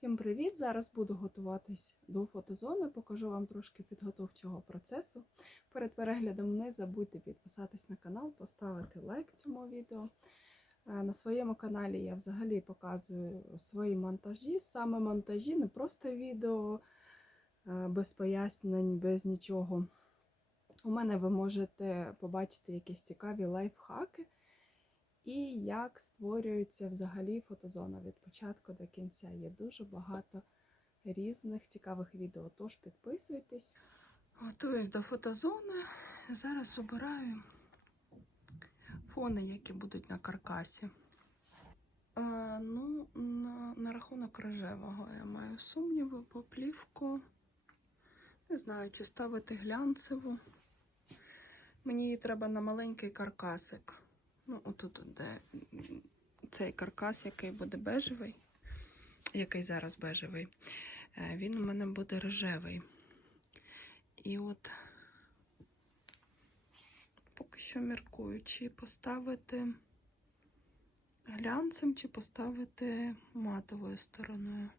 Всім привіт! Зараз буду готуватись до фотозони. Покажу вам трошки підготовчого процесу. Перед переглядом не забудьте підписатись на канал, поставити лайк цьому відео. Е, На своєму каналі я взагалі показую свої монтажі, саме монтажі, не просто відео е, без пояснень, без нічого. У мене ви можете побачити якісь цікаві лайфхаки і як створюється взагалі фотозона від початку до кінця. Є дуже багато різних цікавих відео. Тож підписуйтесь. Готуюсь до фотозони. Зараз обираю фони, які будуть на каркасі. А, ну, на, на рахунок рожевого я маю сумніви по плівку. Не знаю, чи ставити глянцеву. Мені її треба на маленький каркасик. Ну, отут, де цей каркас, який буде бежевий, який зараз бежевий, е, він у мене буде рожевий. І от поки що міркую, чи поставити глянцем, чи поставити матовою стороною.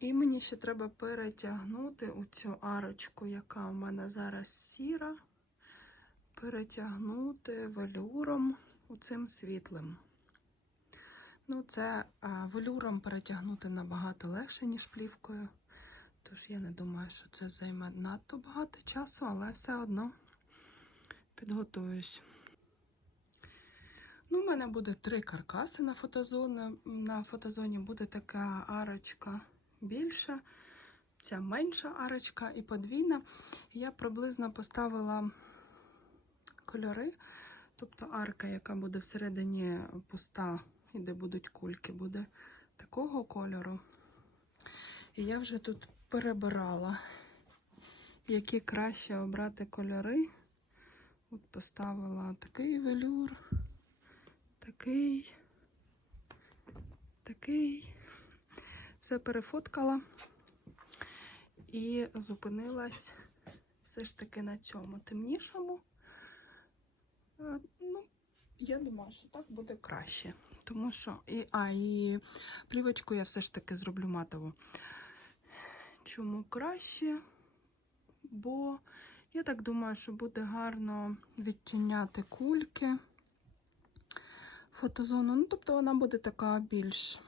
І мені ще треба перетягнути у цю арочку, яка у мене зараз сіра перетягнути велюром оцим світлим. Ну, це велюром перетягнути набагато легше, ніж плівкою. Тож я не думаю, що це займе надто багато часу, але все одно підготуюсь. Ну, у мене буде три каркаси на фотозоні. На фотозоні буде така арочка більша, ця менша арочка і подвійна. Я приблизно поставила кольори. Тобто арка, яка буде всередині пуста, і де будуть кульки, буде такого кольору. І я вже тут перебирала, які краще обрати кольори. От поставила такий велюр, такий, такий. Все перефоткала і зупинилась все ж таки на цьому темнішому. Е, Ну, я думаю, що так буде краще. Тому що. І, а, і плівочку я все ж таки зроблю матову. Чому краще? Бо я так думаю, що буде гарно відтіняти кульки фотозону. Ну, тобто вона буде така більш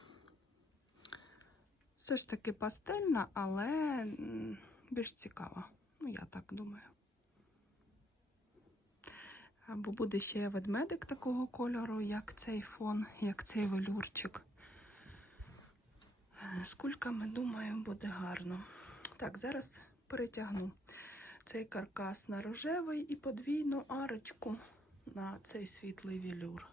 все ж таки пастельна, але більш цікава. Ну, я так думаю. Або буде ще ведмедик такого кольору, як цей фон, як цей велюрчик. З кульками, думаю, буде гарно. Так, зараз перетягну цей каркас на рожевий і подвійну арочку на цей світлий велюр.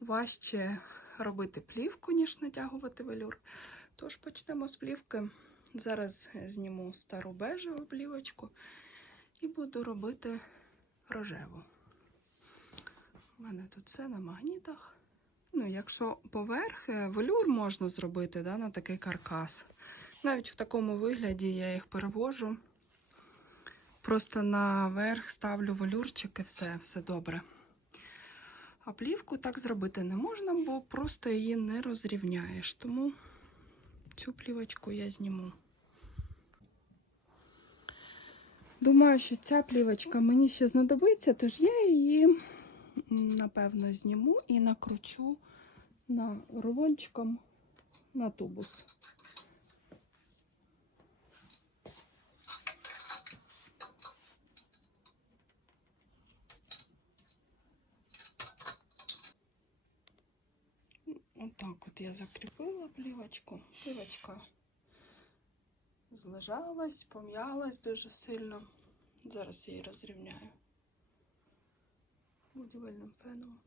Важче робити плівку, ніж натягувати велюр. Тож почнемо з плівки. Зараз зніму стару бежеву плівочку і буду робити рожеву. У мене тут все на магнітах. Ну, якщо поверх, е, велюр можна зробити да, на такий каркас. Навіть в такому вигляді я їх перевожу. Просто наверх ставлю велюрчик і все, все добре. А плівку так зробити не можна, бо просто її не розрівняєш. Тому цю плівочку я зніму. Думаю, що ця плівочка мені ще знадобиться, тож я її, напевно, зніму і накручу на рулончиком на тубус. Отак от я закріпила плівочку. Плівочка злежалась, пом'ялась дуже сильно. Зараз її розрівняю будівельним феном.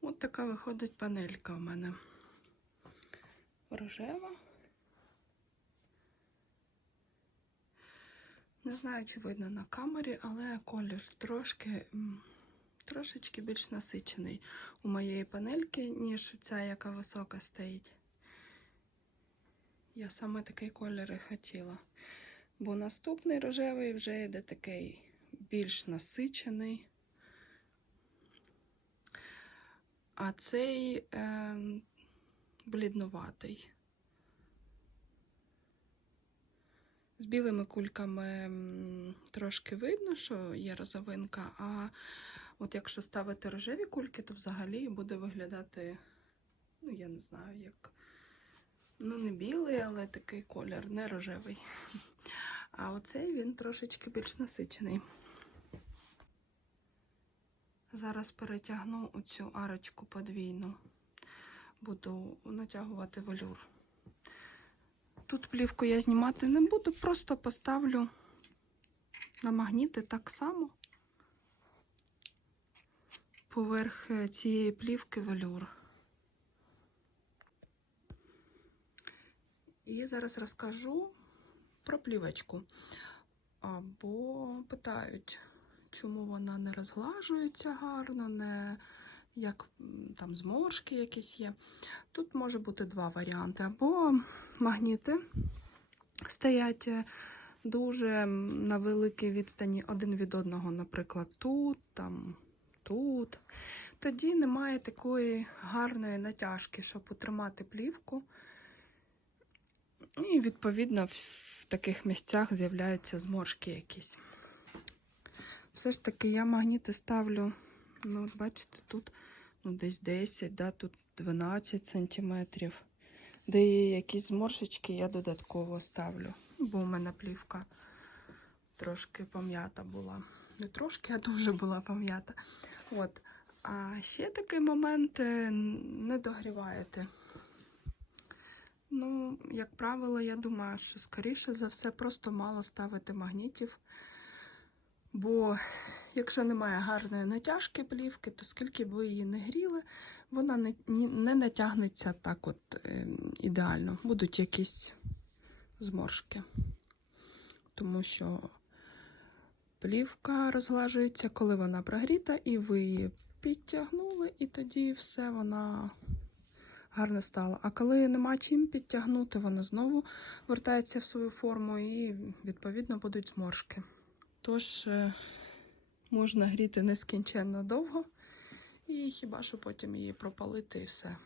От така виходить панелька у мене рожева. Не знаю, чи видно на камері, але колір трошки, трошечки більш насичений у моєї панельки, ніж ця, яка висока стоїть. Я саме такий колір і хотіла. Бо наступний рожевий вже йде такий більш насичений. а цей е, бліднуватий. З білими кульками трошки видно, що є розовинка, а от якщо ставити рожеві кульки, то взагалі буде виглядати, ну, я не знаю, як. Ну, не білий, але такий колір, не рожевий. А оцей він трошечки більш насичений. Зараз перетягну оцю арочку подвійну. Буду натягувати велюр. Тут плівку я знімати не буду, просто поставлю на магніти так само. Поверх е, цієї плівки велюр. І зараз розкажу про плівочку. Або питають, чому вона не розглажується гарно, не як там зморшки якісь є. Тут може бути два варіанти. Або магніти стоять е, дуже на великій відстані один від одного, наприклад, тут, там, тут. Тоді немає такої гарної натяжки, щоб утримати плівку. І, відповідно, в таких місцях з'являються зморшки якісь. Все ж таки, я магніти ставлю, ну, бачите, тут ну, десь 10, да, тут 12 сантиметрів. Де є якісь зморшечки, я додатково ставлю. Бо у мене плівка трошки пом'ята була. Не трошки, а дуже була пом'ята. От. А ще такий момент е, не догріваєте. Ну, як правило, я думаю, що скоріше за все просто мало ставити магнітів. Бо якщо немає гарної натяжки плівки, то скільки б ви її не гріли, вона не, не натягнеться так от е, ідеально. Будуть якісь зморшки. Тому що плівка розглажується, коли вона прогріта, і ви її підтягнули, і тоді все вона гарно стала. А коли нема чим підтягнути, вона знову вертається в свою форму і, відповідно, будуть зморшки. Тож е, можна гріти нескінченно довго, і хіба що потім її пропалити і все.